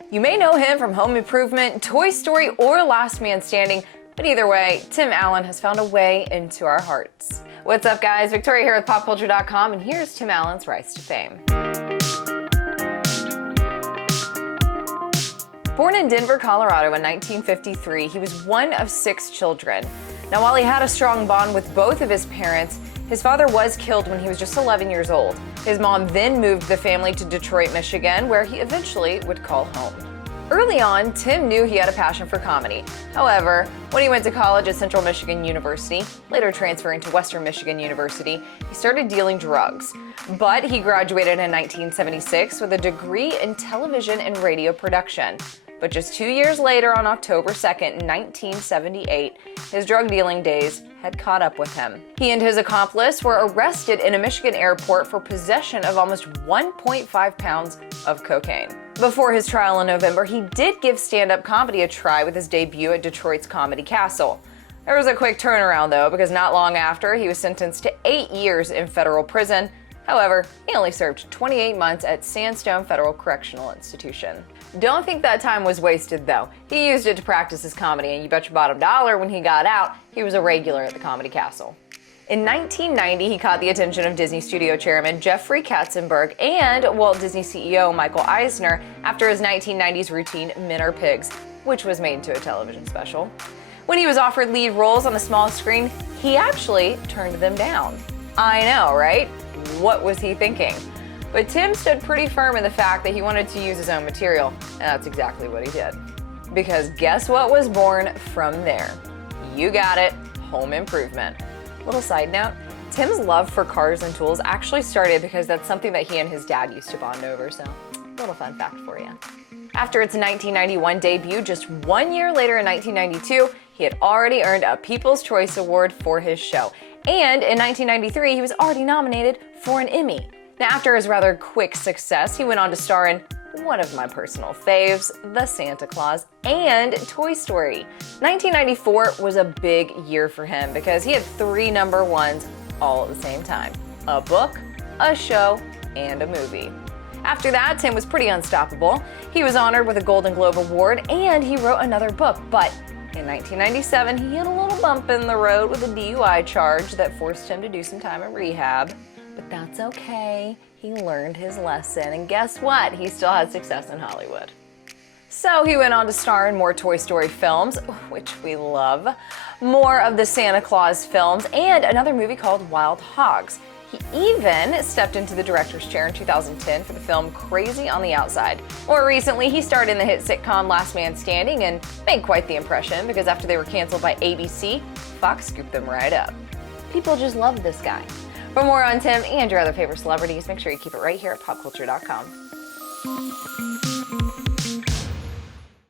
You may know him from Home Improvement, Toy Story, or Last Man Standing, but either way, Tim Allen has found a way into our hearts. What's up, guys? Victoria here with PopCulture.com, and here's Tim Allen's rise to fame. Born in Denver, Colorado in 1953, he was one of 6 children. Now, while he had a strong bond with both of his parents, his father was killed when he was just 11 years old. His mom then moved the family to Detroit, Michigan, where he eventually would call home. Early on, Tim knew he had a passion for comedy. However, when he went to college at Central Michigan University, later transferring to Western Michigan University, he started dealing drugs. But he graduated in 1976 with a degree in television and radio production. But just 2 years later, on October 2nd, 1978, his drug dealing days had caught up with him. He and his accomplice were arrested in a Michigan airport for possession of almost 1.5 pounds of cocaine. Before his trial in November, he did give stand-up comedy a try with his debut at Detroit's Comedy Castle. There was a quick turnaround, though, because not long after, he was sentenced to 8 years in federal prison. However, he only served 28 months at Sandstone Federal Correctional Institution. Don't think that time was wasted, though. He used it to practice his comedy, and you bet your bottom dollar when he got out, he was a regular at the Comedy Castle. In 1990, he caught the attention of Disney Studio Chairman Jeffrey Katzenberg and Walt Disney CEO Michael Eisner after his 1990s routine Men Are Pigs, which was made into a television special. When he was offered lead roles on the small screen, he actually turned them down. I know, right? What was he thinking? But Tim stood pretty firm in the fact that he wanted to use his own material, and that's exactly what he did. Because guess what was born from there? You got it, Home Improvement. Little side note, Tim's love for cars and tools actually started because that's something that he and his dad used to bond over, so little fun fact for you. After its 1991 debut, just 1 year later in 1992, he had already earned a People's Choice Award for his show. And in 1993, he was already nominated for an Emmy. Now, after his rather quick success, he went on to star in one of my personal faves, The Santa Claus, and Toy Story. 1994 was a big year for him because he had 3 number ones all at the same time: a book, a show, and a movie. After that, Tim was pretty unstoppable. He was honored with a Golden Globe Award, and he wrote another book, but in 1997, he hit a little bump in the road with a DUI charge that forced him to do some time in rehab. But that's okay. He learned his lesson, and guess what? He still had success in Hollywood. So he went on to star in more Toy Story films, which we love, more of the Santa Claus films, and another movie called Wild Hogs. He even stepped into the director's chair in 2010 for the film Crazy on the Outside. More recently, he starred in the hit sitcom Last Man Standing and made quite the impression because after they were canceled by ABC, Fox scooped them right up. People just loved this guy. For more on Tim and your other favorite celebrities, make sure you keep it right here at PopCulture.com.